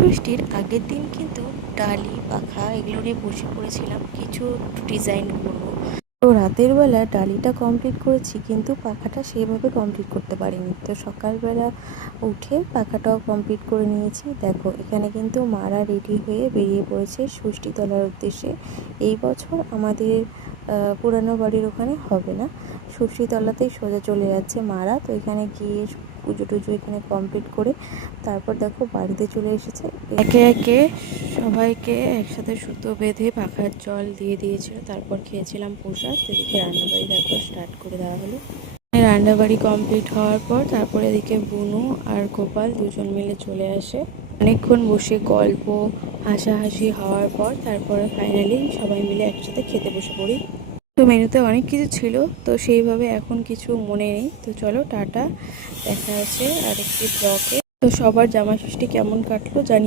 ষষ্ঠীর আগের দিন কিন্তু ডালি পাখা এগুলো নিয়ে বসে পড়েছিলাম, কিছু ডিজাইন করব। তো রাতের বেলা ডালিটা কমপ্লিট করেছি, কিন্তু পাখাটা সেইভাবে কমপ্লিট করতে পারিনি। তো সকালবেলা উঠে পাখাটাও কমপ্লিট করে নিয়েছি। দেখো এখানে কিন্তু মারা রেডি হয়ে বেরিয়ে পড়েছে ষষ্ঠী তোলার উদ্দেশ্যে। এই বছর আমাদের পুরানো বাড়ির ওখানে হবে না, ষষ্ঠী তলাতেই সোজা চলে যাচ্ছে মারা। তো এখানে গিয়ে পুজো টুজো এখানে কমপ্লিট করে তারপর দেখো বাড়িতে চলে এসেছে। একে একে সবাইকে একসাথে সুতো বেঁধে পাখার জল দিয়ে দিয়েছিল, তারপর খেয়েছিলাম প্রসাদ। এদিকে রান্নাবাড়ি দেখো স্টার্ট করে দেওয়া হলো। রান্নাবাড়ি কমপ্লিট হওয়ার পর তারপরে এদিকে বুনু আর গোপাল দুজন মিলে চলে আসে। অনেকক্ষণ বসে গল্প হাসাহাসি হওয়ার পর তারপরে ফাইনালি সবাই মিলে একসাথে খেতে বসে পড়ি। তো মেনুতে অনেক কিছু ছিল, তো সেইভাবে এখন কিছু মনে নেই। তো চলো টাটা, দেখা আছে আরেকটি ব্লগে। তো সবার জামাই ষষ্ঠী কেমন কাটলো জানি।